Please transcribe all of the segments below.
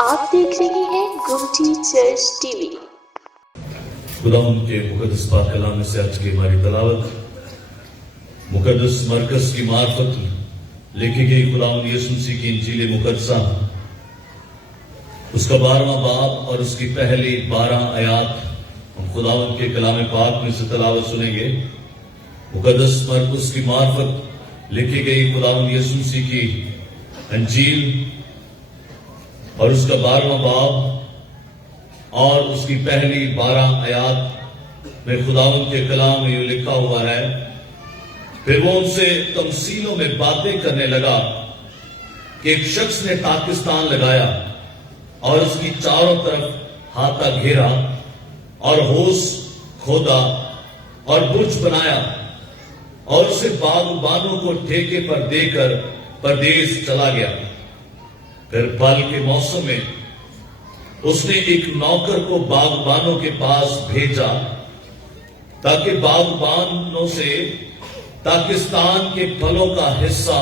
آپ دیکھ رہے ہیں گمٹی چرچ ٹی وی۔ خدا ان کے مقدس پاک کلام سے آج کی ہماری تلاوت مقدس مرکز کی معرفت لکھی گئی خدا یسوع مسیح کی انجیل مقدسہ اس کا 12واں باب اور اس کی پہلی 12 آیات ہم خداوند کے کلام پاک میں سے تلاوت سنیں گے۔ مقدس مرکز کی معرفت لکھی گئی خداوند یسوع مسیح کی انجیل اور اس کا 12واں باب اور اس کی پہلی 12 آیات میں خداوند کے کلام میں یہ لکھا ہوا ہے۔ پھر وہ ان سے تمثیلوں میں باتیں کرنے لگا کہ ایک شخص نے پاکستان لگایا اور اس کی چاروں طرف ہاتھا گھیرا اور ہوس کھودا اور برج بنایا اور اسے باغبانوں کو ٹھیکے پر دے کر پردیس چلا گیا۔ پھر پھل کے موسم میں اس نے ایک نوکر کو باغبانوں کے پاس بھیجا تاکہ باغبانوں سے پاکستان کے پھلوں کا حصہ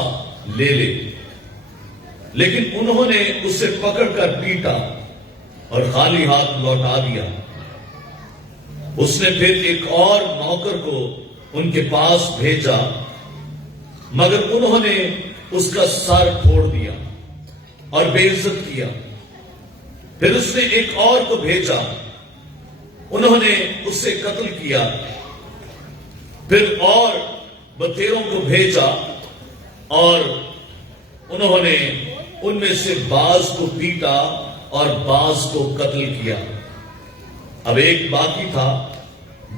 لے لے، لیکن انہوں نے اسے پکڑ کر پیٹا اور خالی ہاتھ لوٹا دیا۔ اس نے پھر ایک اور نوکر کو ان کے پاس بھیجا مگر انہوں نے اس کا سر پھوڑ دیا اور بے عزت کیا۔ پھر اس نے ایک اور کو بھیجا، انہوں نے اسے قتل کیا۔ پھر اور بتیروں کو بھیجا اور انہوں نے ان میں سے بعض کو پیٹا اور بعض کو قتل کیا۔ اب ایک باقی تھا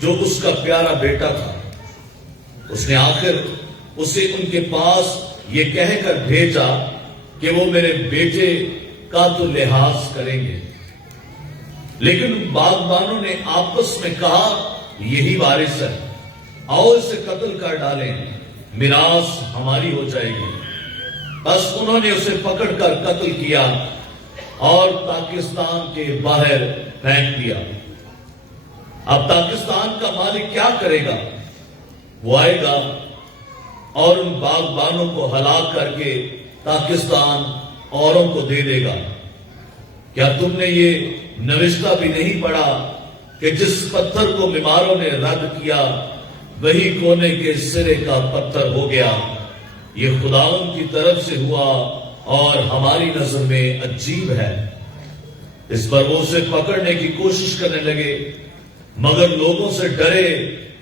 جو اس کا پیارا بیٹا تھا۔ اس نے آخر اسے ان کے پاس یہ کہہ کر بھیجا کہ وہ میرے بیٹے کا تو لحاظ کریں گے، لیکن باغبانوں نے آپس میں کہا یہی وارث ہے، آؤ اسے قتل کر ڈالیں، میراث ہماری ہو جائے گی۔ بس انہوں نے اسے پکڑ کر قتل کیا اور پاکستان کے باہر پھینک دیا۔ اب پاکستان کا مالک کیا کرے گا؟ وہ آئے گا اور ان باغبانوں کو ہلاک کر کے پاکستان اوروں کو دے دے گا۔ کیا تم نے یہ نوشتہ بھی نہیں پڑھا کہ جس پتھر کو بیماروں نے رد کیا وہی کونے کے سرے کا پتھر ہو گیا؟ یہ خداوند کی طرف سے ہوا اور ہماری نظر میں عجیب ہے۔ اس پر وہ اسے پکڑنے کی کوشش کرنے لگے مگر لوگوں سے ڈرے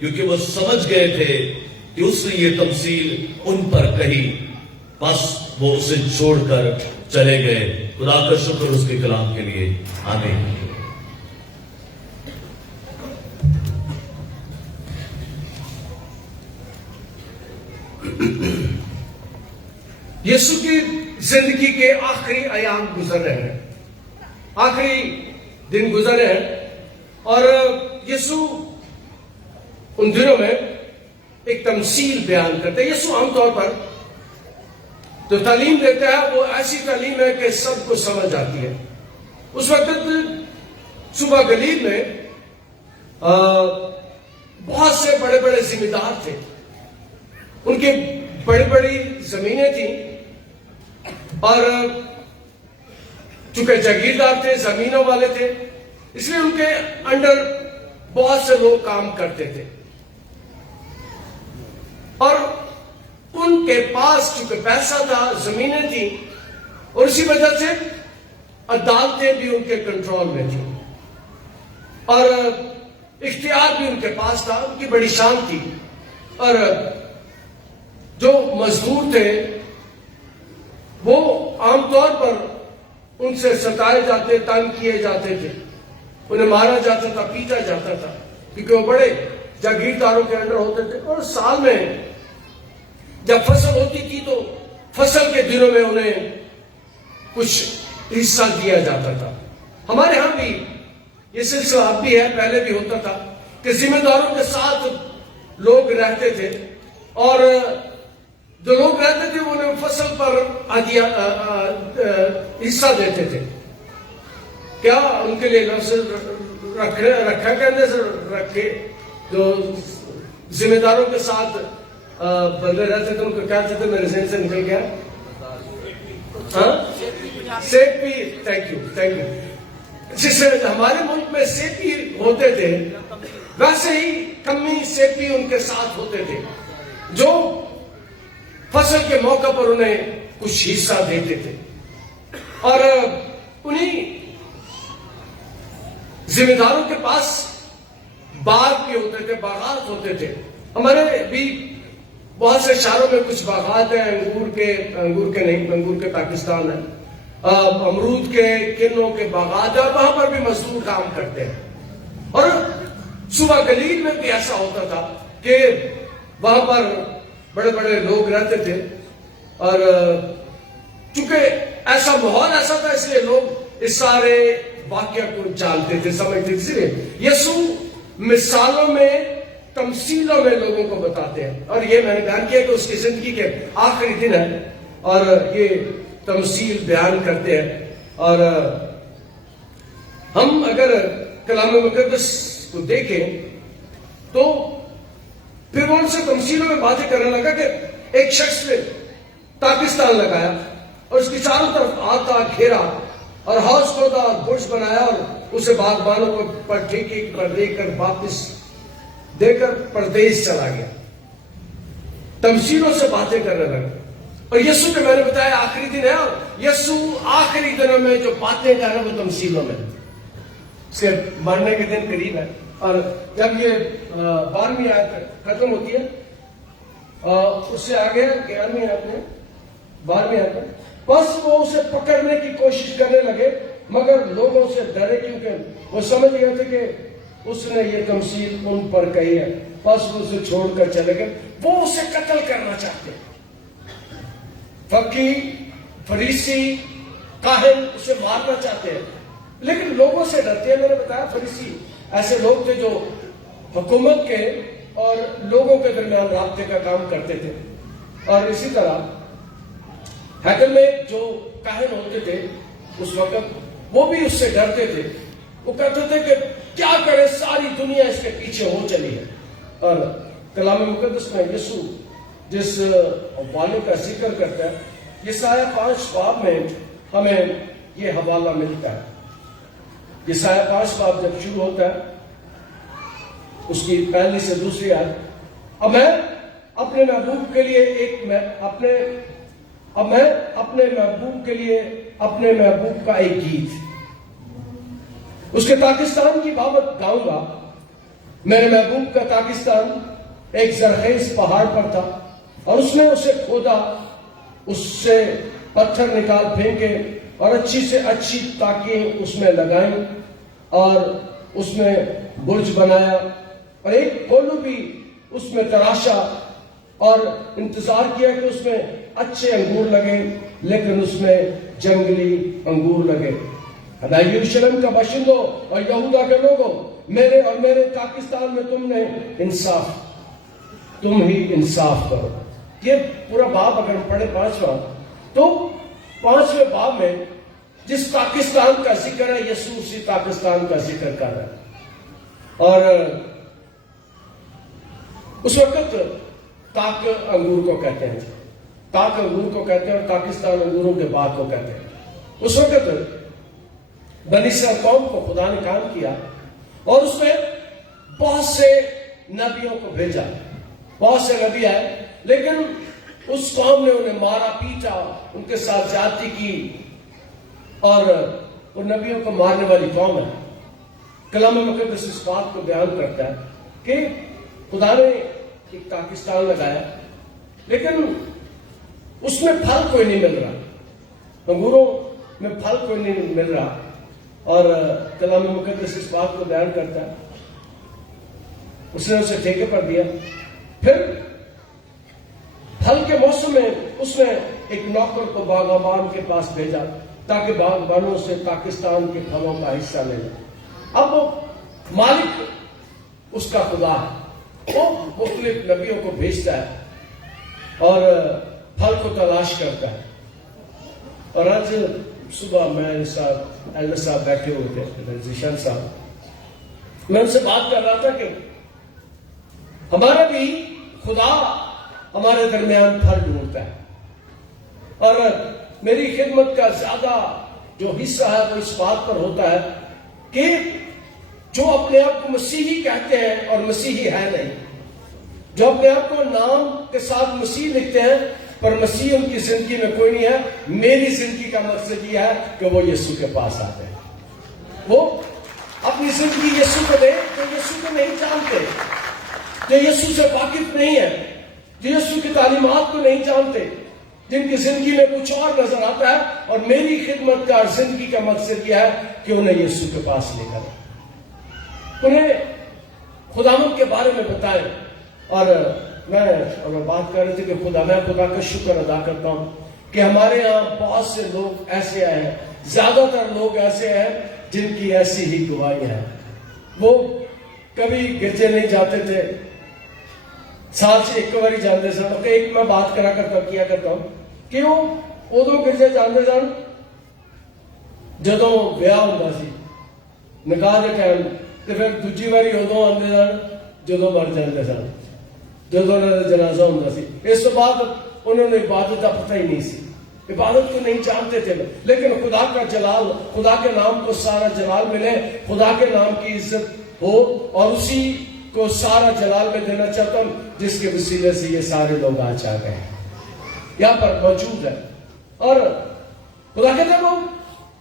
کیونکہ وہ سمجھ گئے تھے کہ اس نے یہ تمثیل ان پر کہی۔ بس وہ اسے چھوڑ کر چلے گئے۔ خدا کا شکر اس کے کلام کے لیے، آمین۔ یسوع کی زندگی کے آخری ایام گزر رہے ہیں، آخری دن گزرے ہیں، اور یسوع ان دنوں میں ایک تمثیل بیان کرتے ہیں۔ یسوع عام طور پر جو تعلیم دیتا ہے وہ ایسی تعلیم ہے کہ سب کو سمجھ آتی ہے۔ اس وقت صبح گلیل میں بہت سے بڑے بڑے ذمہ دار تھے، ان کے بڑی بڑی زمینیں تھیں اور چونکہ جاگیردار تھے، زمینوں والے تھے، اس لیے ان کے انڈر بہت سے لوگ کام کرتے تھے اور ان کے پاس چونکہ پیسہ تھا، زمینیں تھیں، اور اسی وجہ سے عدالتیں بھی ان کے کنٹرول میں تھیں اور اختیار بھی ان کے پاس تھا، ان کی بڑی شان تھی۔ اور جو مزدور تھے وہ عام طور پر ان سے ستائے جاتے، تنگ کیے جاتے تھے، انہیں مارا جاتا تھا، پیٹا جاتا تھا، کیونکہ وہ بڑے جاگیرداروں کے انڈر ہوتے تھے۔ اور سال میں جب فصل ہوتی تھی تو فصل کے دنوں میں انہیں کچھ حصہ دیا جاتا تھا۔ ہمارے ہاں بھی یہ سلسلہ اب بھی ہے، پہلے بھی ہوتا تھا کہ ذمہ داروں کے ساتھ لوگ رہتے تھے اور جو لوگ رہتے تھے انہیں فصل پر حصہ دیتے تھے۔ کیا ان کے لیے لفظ رکھا کرنے سے رکھے جو ذمہ داروں کے ساتھ بندے رہتے تھے ان کو کیا کہتے تھے؟ میرے ذہن سے نکل گیا۔ سیپی، تھینک یو. جسے ہمارے ملک میں سیپی ہوتے تھے ویسے ہی کمی سیپی ان کے ساتھ ہوتے تھے جو فصل کے موقع پر انہیں کچھ حصہ دیتے تھے اور انہیں ذمہ داروں کے پاس باغ بھی ہوتے تھے، باغات ہوتے تھے. ہمارے بھی بہت سے شہروں میں کچھ باغات ہیں، انگور کے پاکستان ہے، امرود کے، کنوں کے باغات ہیں، اور وہاں پر بھی مزدور کام کرتے ہیں. اور صوبہ گلیل میں بھی ایسا ہوتا تھا کہ وہاں پر بڑے بڑے لوگ رہتے تھے اور چونکہ ایسا ماحول ایسا تھا اس لیے لوگ اس سارے واقعہ کو جانتے تھے، سمجھتے تھے. اس لیے یسوع مثالوں میں، تمثیلوں میں لوگوں کو بتاتے ہیں. اور یہ میں نے بیان کیا کہ اس کی زندگی کے آخری دن ہے اور یہ تمثیل بیان کرتے ہیں. اور ہم اگر کلام مقدس کو دیکھیں تو پھر وہ ان سے تمثیلوں میں باتیں کرنے لگا کہ ایک شخص نے پاکستان لگایا اور اس کی چاروں طرف آتا گھیرا اور ہاؤس کھودا اور برج بنایا اور اسے باغبانوں کو پر ٹھیکے پر دے کر واپس دے کر پردیس چلا گیا. تمثیلوں سے باتیں کرنے لگا. اور یسوع کے میں نے بتایا آخری دن ہے اور یسوع آخری دنوں میں جو باتیں کر رہے ہیں وہ تمثیلوں میں. اس کے مرنے کے دن قریب ہے اور جب یہ 12ویں آیت ختم ہوتی ہے اس سے آگے 11ویں آیت میں 12ویں آیت میں بس وہ اسے پکڑنے کی کوشش کرنے لگے مگر لوگوں سے ڈرے کیونکہ وہ سمجھ گئے تھے کہ اس نے یہ تمثیل ان پر کہی ہے. بس وہ اسے چھوڑ کر چلے گئے. وہ اسے قتل کرنا چاہتے ہیں. فقیہ، فریسی، کاہن اسے مارنا چاہتے ہیں لیکن لوگوں سے ڈرتے ہیں. میں نے بتایا فریسی ایسے لوگ تھے جو حکومت کے اور لوگوں کے درمیان رابطے کا کام کرتے تھے. اور اسی طرح ہیکل میں جو کاہن ہوتے تھے اس وقت وہ بھی اس سے ڈرتے تھے. وہ کہتے تھے کہ کیا کرے، ساری دنیا اس کے پیچھے ہو چلی ہے. اور کلام مقدس میں یسوع جس حوالے کا ذکر کرتا ہے یسایہ 5 باب میں ہمیں یہ حوالہ ملتا ہے. یسایہ 5 باب جب شروع ہوتا ہے اس کی پہلی سے دوسری آیت، اب میں اپنے محبوب کے لیے اپنے محبوب کا ایک گیت اس کے پاکستان کی بابت گاؤں گا. میرے محبوب کا پاکستان ایک زرخیز پہاڑ پر تھا اور اس نے اسے کھودا، اس سے پتھر نکال پھینکے اور اچھی سے اچھی تاکیں اس میں لگائیں اور اس میں برج بنایا اور ایک پولو بھی اس میں تراشا اور انتظار کیا کہ اس میں اچھے انگور لگے لیکن اس میں جنگلی انگور لگے. اے یروشلم کا باشندوں اور یہودا کے لوگوں، میرے اور میرے پاکستان میں تم ہی انصاف کرو. یہ پورا باب اگر ہم پڑھے 5واں تو 5ویں باب میں جس پاکستان کا ذکر ہے یسوع اسی پاکستان کا ذکر کر رہا ہے. اور اس وقت تاک انگور کو کہتے ہیں، تاک انگور کو کہتے ہیں اور پاکستان انگوروں کے باغ کو کہتے ہیں. اس وقت بنی اسرائیل قوم کو خدا نے کام کیا اور اس میں بہت سے نبیوں کو بھیجا. بہت سے نبی آئے لیکن اس قوم نے انہیں مارا پیٹا، ان کے ساتھ زیادتی کی اور ان نبیوں کو مارنے والی قوم ہے. کلام مقدس اس بات کو بیان کرتا ہے کہ خدا نے ایک پاکستان لگایا لیکن اس میں پھل کوئی نہیں مل رہا، انگوروں میں پھل کوئی نہیں مل رہا. اور کلام مقدس اس بات کو بیان کرتا ہے اس نے اسے ٹھیکے پر دیا. پھر پھل کے موسم میں اس نے ایک نوکر کو باغبان کے پاس بھیجا تاکہ باغبانوں سے پاکستان کے پھلوں کا حصہ لے لے. اب وہ مالک اس کا خدا ہے، وہ مختلف نبیوں کو بھیجتا ہے اور پھل کو تلاش کرتا ہے. اور آج صبح میں ساتھ ایلڈر صاحب بیٹھے ہوئے تھے، ذیشان صاحب، میں ان سے بات کر رہا تھا کہ ہمارا بھی خدا ہمارے درمیان پھل ڈھونڈتا ہے. اور میری خدمت کا زیادہ جو حصہ ہے وہ اس بات پر ہوتا ہے کہ جو اپنے آپ کو مسیحی کہتے ہیں اور مسیحی ہے نہیں، جو اپنے آپ کو نام کے ساتھ مسیح لکھتے ہیں پر مسیح ان کی زندگی میں کوئی نہیں ہے، میری زندگی کا مقصد یہ ہے کہ وہ یسوع کے پاس آتے ہیں، وہ اپنی زندگی یسوع کو دے جو یسوع کو نہیں جانتے، جو یسوع سے واقف نہیں ہے، جو یسوع کی تعلیمات کو نہیں جانتے، جن کی زندگی میں کچھ اور نظر آتا ہے، اور میری خدمت کا زندگی کا مقصد یہ ہے کہ انہیں یسوع کے پاس لے کر انہیں خداوند کے بارے میں بتائیں۔ اور میں بات کر رہے تھے کہ میں خدا کا شکر ادا کرتا ہوں کہ ہمارے یہاں بہت سے لوگ ایسے ہیں، زیادہ تر لوگ ایسے ہیں جن کی ایسی ہی گواہی ہے۔ وہ کبھی گرجے نہیں جاتے تھے، سال سے ایک بار جانتے سن، ایک میں بات کیا کرتا ہوں کہ وہ ادو گرجے جانتے سن جدو بیاہ ہوتا سی نکاح کے ٹائم، تو پھر دوجی باری ادو آتے سن جدو مر جاتے سن، جدو انہوں کا جنازہ ہوتا سی۔ اس تو بعد انہوں نے عبادت کا پتہ ہی نہیں سی، عبادت کو نہیں جانتے تھے، لیکن خدا کا جلال، خدا کے نام کو سارا جلال ملے، خدا کے نام کی عزت ہو، اور اسی کو سارا جلال میں دینا چاہتا ہوں جس کے وسیلے سے یہ سارے لوگ آج آ گئے ہیں، یہاں پر موجود ہے۔ اور خدا کہتا ہے وہ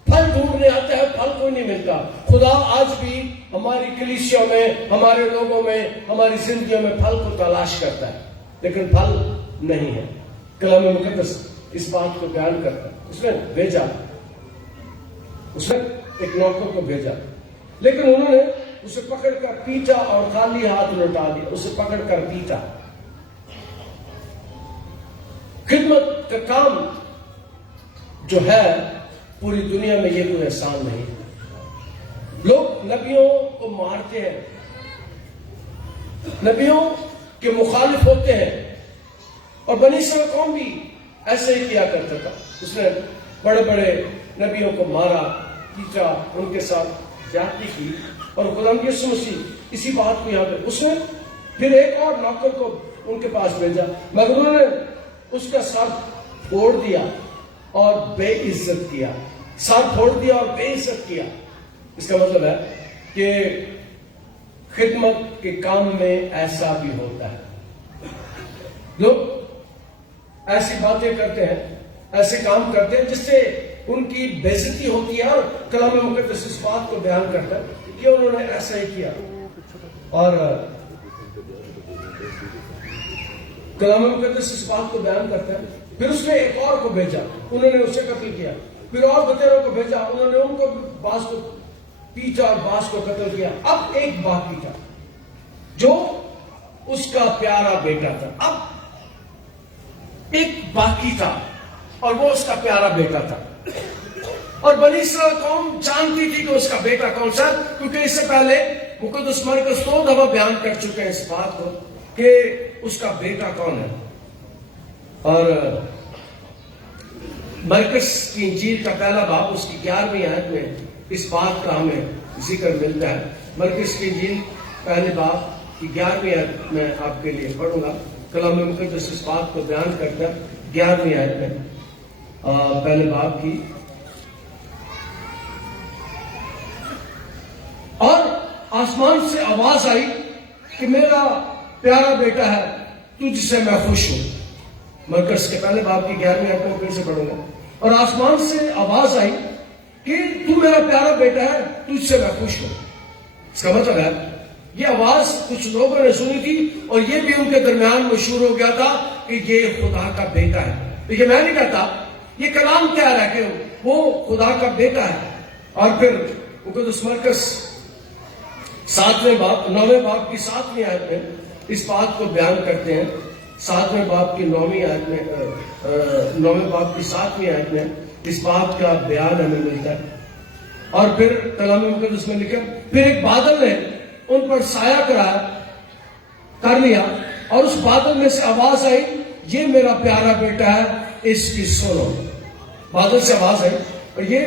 پھل ڈھونڈنے آتا ہے، پھل کوئی نہیں ملتا۔ خدا آج بھی ہماری کلیسیوں میں، ہمارے لوگوں میں، ہماری زندگیوں میں پھل کو تلاش کرتا ہے، لیکن پھل نہیں ہے۔ کلام مقدس اس بات کو بیان کرتا ہے۔ اس نے بھیجا، اس نے ایک نوکر کو بھیجا، لیکن انہوں نے اسے پکڑ کر پیٹا اور خالی ہاتھ لوٹا دیا، اسے پکڑ کر پیٹا۔ خدمت کا کام جو ہے پوری دنیا میں یہ کوئی احسان نہیں۔ لوگ نبیوں کو مارتے ہیں، نبیوں کے مخالف ہوتے ہیں، اور بنی اسرائیل قوم بھی ایسے ہی کیا کرتا تھا۔ اس نے بڑے بڑے نبیوں کو مارا، پیٹا، ان کے ساتھ زیادتی کی، اور خداوند یسوع مسیح اسی بات کو یہاں پہ اس نے پھر ایک اور نوکر کو ان کے پاس بھیجا، مگر انہوں نے اس کا سر پھوڑ دیا اور بے عزت کیا، سر پھوڑ دیا اور بے عزت کیا۔ اس کا مطلب ہے کہ خدمت کے کام میں ایسا بھی ہوتا ہے، لوگ ایسی باتیں کرتے ہیں، ایسے کام کرتے ہیں جس سے ان کی بے عزتی ہوتی ہے، اور کلام مقدس اس بات کو بیان کرتا ہے کہ انہوں نے ایسا ہی کیا۔ اور کلام مقدس اس بات کو بیان کرتا ہے۔ پھر اس نے ایک اور کو بھیجا، انہوں نے اسے قتل کیا۔ پھر اور بتیروں کو بھیجا، انہوں نے ان کو بعض کو پیٹا اور بعض کو قتل کیا۔ اب ایک باقی تھا جو اس کا پیارا بیٹا تھا، اب ایک باقی تھا اور وہ اس کا پیارا بیٹا تھا۔ اور بنی اسرائیل قوم جانتی تھی کہ اس کا بیٹا کون سا، کیونکہ اس سے پہلے مقدس مرکز 2 دفعہ بیان کر چکے ہیں اس بات کو کہ اس کا بیٹا کون ہے۔ اور مرکز کی انجیل کا پہلا باب اس کی 11ویں آیت میں اس بات کا ہمیں ذکر ملتا ہے۔ مرکز کی انجیل پہلے باب کی 11ویں آیت میں آپ کے لیے پڑھوں گا۔ کلام مقدس اس بات کو بیان کرتا ہے 11ویں آیت میں پہلے باب کی، اور آسمان سے آواز آئی کہ میرا پیارا بیٹا ہے، تجھ سے میں خوش ہوں۔ مرکز کے پہلے باب کی 11ویں آیت میں پھر سے پڑھوں گا۔ اور آسمان سے آواز آئی کہ تو میرا پیارا بیٹا ہے، تجھ سے میں خوش ہوں۔ اس کا مطلب ہے یہ آواز کچھ لوگوں نے سنی تھی، اور یہ بھی ان کے درمیان مشہور ہو گیا تھا کہ یہ خدا کا بیٹا ہے۔ لیکن میں نہیں کہتا، یہ کلام کہہ رہا ہے کہ وہ خدا کا بیٹا ہے۔ اور پھر مقدس مرکز 9ویں باب کی 7ویں آیت میں اس بات کو بیان کرتے ہیں۔ 7ویں باب کی 9ویں آیت میں 9ویں باب کی 7ویں آیت میں اس بات کا بیان ہمیں ملتا ہے۔ اور پھر کلام مقدس میں لکھا، پھر ایک بادل نے ان پر سایہ کر لیا، اور اس بادل میں سے آواز آئی، یہ میرا پیارا بیٹا ہے، اس کی سنو۔ بادل سے آواز آئی، اور یہ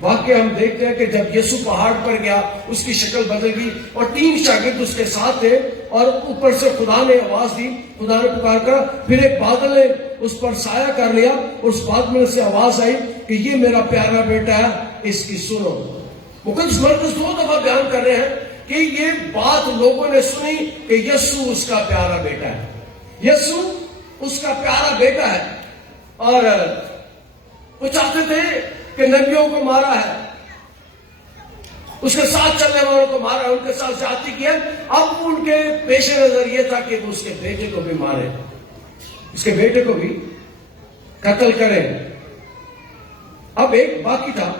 واقعہ ہم دیکھتے ہیں کہ جب یسوع پہاڑ پر گیا اس کی شکل بدل گئی، اور 3 شاگرد اس کے ساتھ تھے، اور اوپر سے خدا نے آواز دی، خدا نے پکار کر، پھر ایک بادل نے اس پر سایہ کر لیا اور اس بات میں سے آواز آئی کہ یہ میرا پیارا بیٹا ہے، اس کی سنو۔ مقدس مرکز 2 دفعہ بیان کر رہے ہیں کہ یہ بات لوگوں نے سنی کہ یسوع اس کا پیارا بیٹا ہے، یسوع اس کا پیارا بیٹا ہے، اور وہ چاہتے تھے کہ نبیوں کو مارا ہے، اس کے ساتھ چلنے والوں کو مارا ہے، ان کے ساتھ زیادتی کی ہے۔ اب ان کے پیش نظر یہ تھا کہ وہ اس کے بیٹے کو بھی مارے، اس کے بیٹے کو بھی قتل کریں۔ اب ایک باقی تھا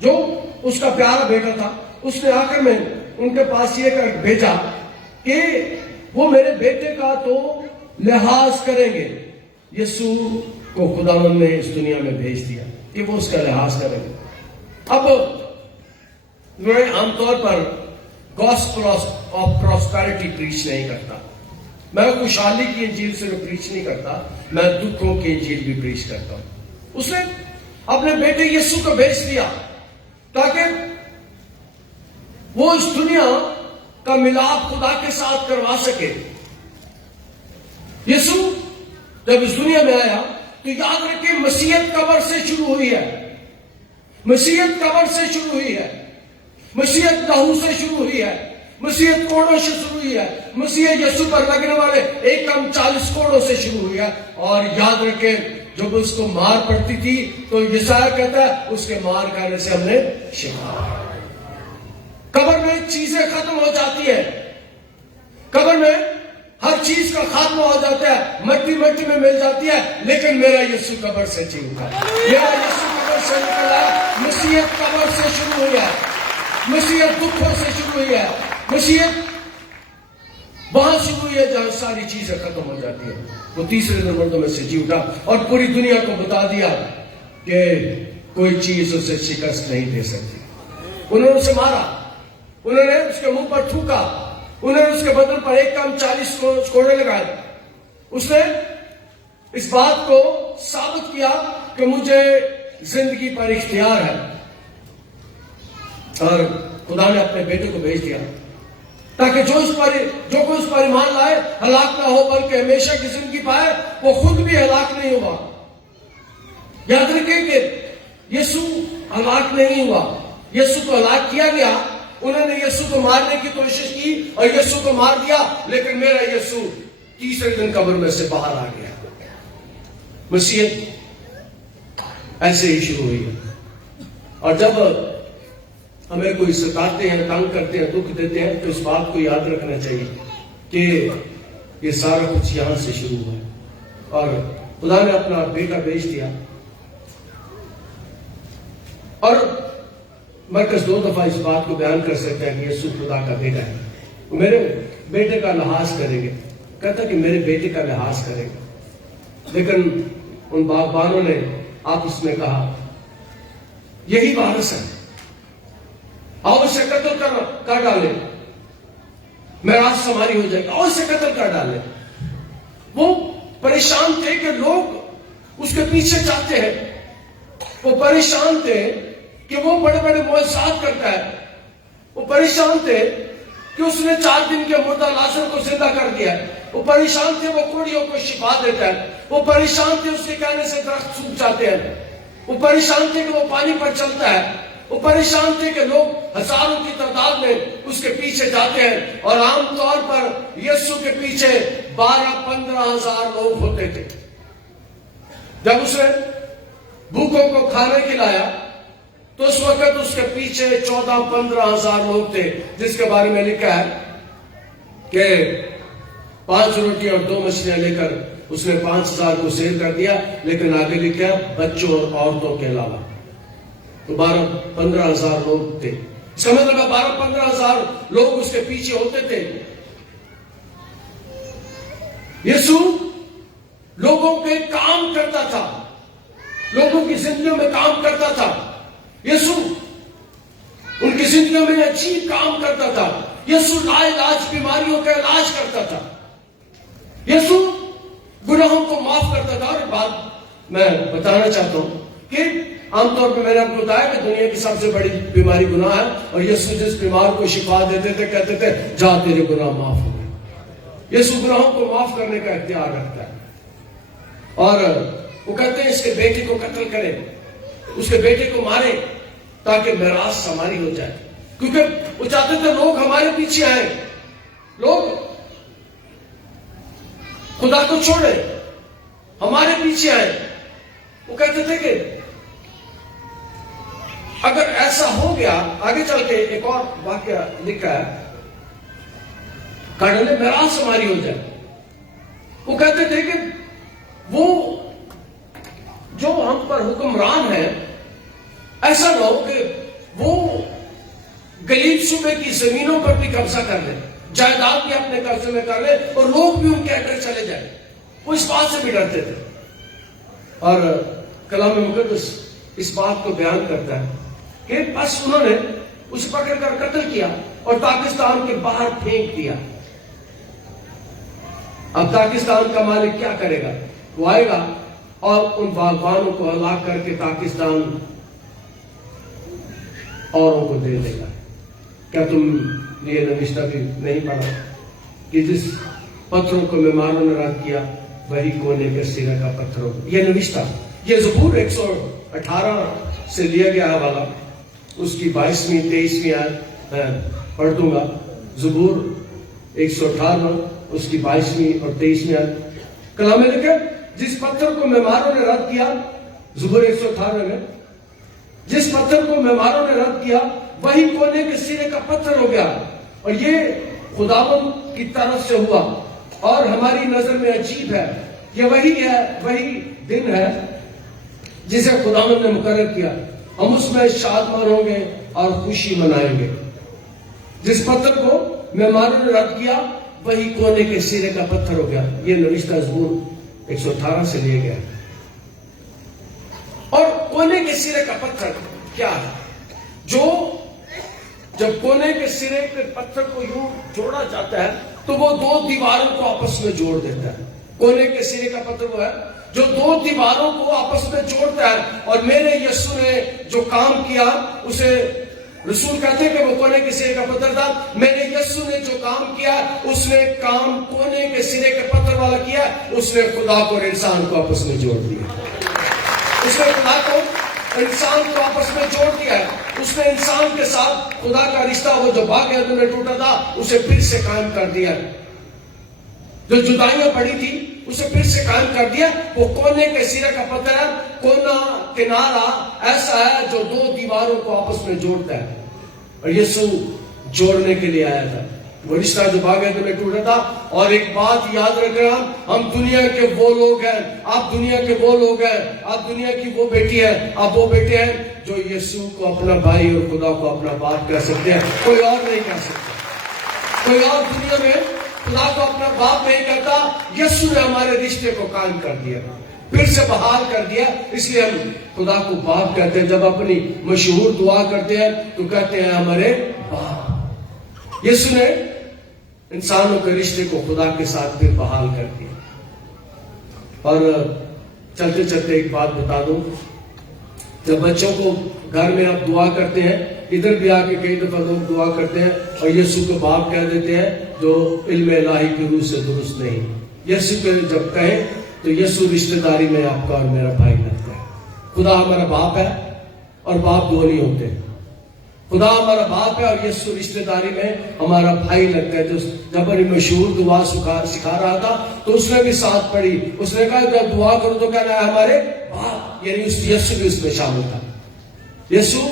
جو اس کا پیارا بیٹا تھا، اس نے آ کر میں ان کے پاس یہ کر بھیجا کہ وہ میرے بیٹے کا تو لحاظ کریں گے۔ یسوع کو خداوند نے اس دنیا میں بھیج دیا کہ وہ اس کا لحاظ کریں گے۔ اب میں عام طور پر گاسپل آف پراسپیرٹی پریچ نہیں کرتا، میں خوشحالی کی انجیل سے پریچ نہیں کرتا، میں دکھوں کی انجیل بھی پریچ کرتا ہوں۔ اس نے اپنے بیٹے یسوع کو بھیج دیا تاکہ وہ اس دنیا کا ملاپ خدا کے ساتھ کروا سکے۔ یسوع جب اس دنیا میں آیا تو یاد رکھیں مسیحیت قبر سے شروع ہوئی ہے، مسیحیت قبر سے شروع ہوئی ہے، مسیحیت لہو سے شروع ہوئی ہے، مسیحیت کوڑوں سے شروع ہوئی ہے، مسیحیت یسوع پر لگنے والے 1:40 کوڑوں سے شروع ہوئی ہے۔ اور یاد رکھیں جب اس کو مار پڑتی تھی تو یسایہ کہتا ہے اس کے مار کھانے سے ہم نے شفا۔ قبر میں چیزیں ختم ہو جاتی ہے، قبر میں ہر چیز کا خاتمہ ہو جاتا ہے، مٹی مٹی میں مل جاتی ہے، لیکن میرا یسوع قبر سے جی اٹھا، میرا یسوع قبر سے نکلا۔ مسیحیت قبر سے شروع ہوئی ہے، مسیحیت دکھوں سے شروع ہوئی ہے، مسیحیت وہاں شروع ہوئی ہے جہاں ساری چیزیں ختم ہو جاتی ہیں۔ وہ تیسرے دن مردوں میں سے جی اٹھا اور پوری دنیا کو بتا دیا کہ کوئی چیز اسے شکست نہیں دے سکتی۔ انہوں نے اسے مارا، انہوں نے اس کے منہ پر تھوکا، انہوں نے اس کے بدن پر 1:40 کوڑے لگائے۔ اس نے اس بات کو ثابت کیا کہ مجھے زندگی پر اختیار ہے، اور خدا نے اپنے بیٹے کو بھیج دیا تاکہ جو کوئی اس پر ایمان لائے ہلاک نہ ہو بلکہ ہمیشہ کی زندگی پائے۔ وہ خود بھی ہلاک نہیں ہوا۔ یاد رکھیں کہ یسوع ہلاک نہیں ہوا، یسوع کو ہلاک کیا گیا۔ انہوں نے یسوع کو مارنے کی کوشش کی اور یسوع کو مار دیا، لیکن میرا یسوع تیسرے دن قبر میں سے باہر آ گیا۔ مسیحیت ایسے ہی شروع ہوئی ہے۔ اور جب ہمیں کوئی ستاتے ہیں، تنگ کرتے ہیں، دکھ دیتے ہیں تو اس بات کو یاد رکھنا چاہیے کہ یہ سارا کچھ یہاں سے شروع ہوا ہے، اور خدا نے اپنا بیٹا بھیج دیا۔ اور مرکز 2 دفعہ اس بات کو بیان کر سکتا ہے کہ یسوع خدا کا بیٹا ہے۔ وہ میرے بیٹے کا لحاظ کریں گے، کہتا کہ میرے بیٹے کا لحاظ کرے گا، لیکن ان باغبانوں نے آپس میں کہا یہی وارث ہے، آؤ اسے قتل کر ڈالیں، میراث سماری ہو جائے گی، آؤ اسے قتل کر ڈالیں۔ وہ پریشان تھے کہ لوگ اس کے پیچھے جاتے ہیں، وہ پریشان تھے کہ وہ بڑے بڑے معجزات کرتا ہے، وہ پریشان تھے کہ اس نے 4 دن کے مردہ لازر کو زندہ کر دیا ہے، وہ پریشان تھے وہ کوڑیوں کو شفا دیتا ہے، وہ پریشان تھے اس کے کہنے سے درخت سوکھ جاتے ہیں، وہ پریشان تھے کہ وہ پانی پر چلتا ہے، وہ پریشان تھے کہ لوگ ہزاروں کی تعداد میں اس کے پیچھے جاتے ہیں، اور عام طور پر یسوع کے پیچھے 12-15 ہزار لوگ ہوتے تھے۔ جب اس نے بھوکوں کو کھانا کھلایا تو اس وقت اس کے پیچھے 14-15 ہزار لوگ تھے، جس کے بارے میں لکھا ہے کہ 5 روٹی اور 2 مچھلیاں لے کر اس نے 5,000 کو سیر کر دیا، لیکن آگے لکھا ہے بچوں اور عورتوں کے علاوہ۔ تو 12-15 ہزار لوگ تھے، اس کا مطلب ہے 12-15 ہزار لوگ اس کے پیچھے ہوتے تھے۔ یسوع لوگوں کے کام کرتا تھا، لوگوں کی زندگیوں میں کام کرتا تھا۔ یسوع ان کی زندگیوں میں عجیب کام کرتا تھا۔ یسوع لاعلاج بیماریوں کا علاج کرتا تھا، یسوع گناہوں کو معاف کرتا تھا۔ اور بات میں بتانا چاہتا ہوں کہ عام طور پہ میں نے آپ کو بتایا کہ دنیا کی سب سے بڑی بیماری گناہ ہے، اور یسوع جس بیمار کو شفا دیتے تھے کہتے تھے جا تیرے گناہ معاف ہو گئے۔ یسوع گناہوں کو معاف کرنے کا اختیار رکھتا ہے۔ اور وہ کہتے ہیں اس کے بیٹے کو قتل کریں، اس کے بیٹے کو ماریں تاکہ میراث ہماری ہو جائے، کیونکہ وہ چاہتے تھے لوگ ہمارے پیچھے آئیں، لوگ خدا کو چھوڑیں، ہمارے پیچھے آئیں۔ وہ کہتے تھے کہ اگر ایسا ہو گیا، آگے چل کے ایک اور واقعہ لکھا ہے، کہنے میراث ہماری ہو جائے۔ وہ کہتے تھے کہ وہ جو ہم پر حکمران ہے، ایسا نہ ہو کہ وہ گلیل صوبے کی زمینوں پر بھی قبضہ کر لیں، جائیداد بھی اپنے قبضے میں کر لیں اور لوگ بھی ان کے اندر چلے جائیں۔ وہ اس بات سے بھی ڈرتے تھے، اور کلام مقدس اس بات کو بیان کرتا ہے کہ بس انہوں نے اسے پکڑ کر قتل کیا اور پاکستان کے باہر پھینک دیا۔ اب پاکستان کا مالک کیا کرے گا؟ وہ آئے گا اور ان باغبانوں کو ہلاک کر کے پاکستان اوروں کو دے دے گا۔ کیا تم نے یہ نوشتہ بھی نہیں پڑھا کہ جس پتھروں کو معماروں نے رد کیا وہی کونے کے سرے کا پتھر ہو؟ یہ نوشتہ، یہ زبور 118 سے لیا گیا حوالہ، اس کی 22ویں 23ویں آیت میں پڑھ دوں گا۔ زبور 118 اس کی 22ویں اور 23ویں آیت، کلام میں لکھا جس پتھر کو معماروں نے رد کیا، زبور 118 میں جس پتھر کو معماروں نے رد کیا وہی کونے کے سرے کا پتھر ہو گیا، اور یہ خداوند کی طرف سے ہوا اور ہماری نظر میں عجیب ہے۔ یہ وہی ہے، وہی دن ہے جسے خداوند نے مقرر کیا، ہم اس میں شادمان ہوں گے اور خوشی منائیں گے۔ جس پتھر کو معماروں نے رد کیا وہی کونے کے سرے کا پتھر ہو گیا۔ یہ نوشتہ زبور 118 سے لیا گیا۔ اور کونے کے سرے کا پتھر کیا ہے؟ جو جب کونے کے سرے کے پتھر کو یوں جوڑا جاتا ہے تو وہ دو دیواروں کو آپس میں جوڑ دیتا ہے۔ کونے کے سرے کا پتھر وہ ہے جو دو دیواروں کو آپس میں جوڑتا ہے، اور میرے یسوع نے جو کام کیا اسے رسول کہتے ہیں کہ وہ کونے کے سرے کا پتھر تھا۔ میرے یسوع نے جو کام کیا اس نے کام کونے کے سرے کے پتھر والا کیا، اس نے خدا کو اور انسان کو آپس میں جوڑ دیا۔ اس نے خدا کو انسان کو آپس میں جوڑ دیا ہے۔ اس نے انسان کے ساتھ خدا کا رشتہ، وہ جو باغ عدن میں ٹوٹا تھا، اسے پھر سے قائم کر دیا۔ جو جدائیاں پڑی تھی اسے پھر سے قائم کر دیا۔ وہ کونے کے سرے کا پتھر ہے، کونا کنارہ ایسا ہے جو دو دیواروں کو آپس میں جوڑتا ہے، اور یسوع جوڑنے کے لیے آیا تھا۔ وہ رشتہ جو باغ عدن میں ٹوٹا تھا۔ اور ایک بات یاد رکھنا، ہم دنیا کے وہ لوگ ہیں، آپ دنیا کے وہ لوگ ہیں، آپ دنیا کی وہ بیٹی ہیں، آپ وہ بیٹے ہیں جو یسوع کو اپنا بھائی اور خدا کو اپنا باپ کہہ سکتے ہیں، کوئی اور نہیں کہہ سکتا۔ کوئی اور دنیا میں خدا کو اپنا باپ نہیں کہتا۔ یسوع نے ہمارے رشتے کو قائم کر دیا، پھر سے بحال کر دیا، اس لیے ہم خدا کو باپ کہتے ہیں۔ جب اپنی مشہور دعا کرتے ہیں تو کہتے ہیں ہمارے باپ۔ یسوع نے انسانوں کے رشتے کو خدا کے ساتھ پھر بحال کر دیا۔ اور چلتے چلتے ایک بات بتا دوں، جب بچوں کو گھر میں آپ دعا کرتے ہیں، ادھر بھی آ کے کئی دفعہ لوگ دعا کرتے ہیں اور یسوع کو باپ کہہ دیتے ہیں جو علم الہی کی روح سے درست نہیں۔ یسوع کو جب کہیں تو یسوع رشتہ داری میں آپ کا اور میرا بھائی لگتا ہے۔ خدا ہمارا باپ ہے اور باپ دو نہیں ہوتے۔ خدا ہمارا باپ ہے اور یسوع رشتہ داری میں ہمارا بھائی لگتا ہے۔ جب ہماری مشہور دعا سکھا رہا تھا تو اس نے بھی ساتھ پڑھی، اس نے کہا جب دعا کرو تو کہنا ہے ہمارے باپ، یعنی یسوع بھی اس میں شامل تھا۔ یسوع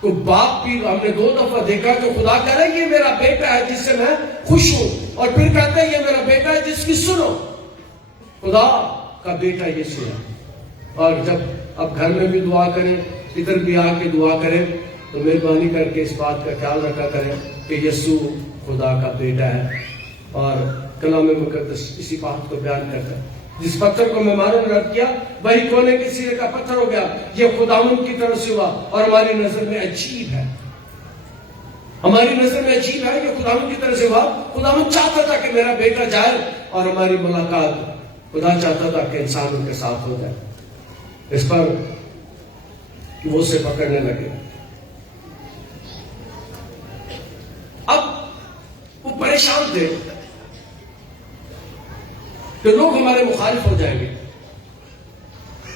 کو باپ بھی ہم نے 2 دفعہ دیکھا کہ خدا کہہ رہا ہے یہ میرا بیٹا ہے جس سے میں خوش ہوں، اور پھر کہتے ہیں یہ میرا بیٹا ہے جس کی سنو۔ خدا کا بیٹا یسوع ہے۔ اور جب اب گھر میں بھی دعا کریں، ادھر بھی آ کے دعا کریں تو مہربانی کر کے اس بات کا خیال رکھا کریں کہ یسوع خدا کا بیٹا ہے۔ اور کلام مقدس اسی بات کو بیان کرتا ہے، جس پتھر کو معماروں نے رد کیا وہی کونے کے سرے کا پتھر ہو گیا۔ یہ خداوند کی طرف سے ہوا اور ہماری نظر میں عجیب ہے، ہماری نظر میں عجیب ہے۔ یہ خداوند کی طرف سے ہوا۔ خداوند چاہتا تھا کہ میرا بیٹا جائے اور ہماری ملاقات، خدا چاہتا تھا کہ انسان ان کے ساتھ ہو جائے۔ اس پر وہ اسے پکڑنے لگے۔ اب وہ پریشان تھے کہ لوگ ہمارے مخالف ہو جائیں گے،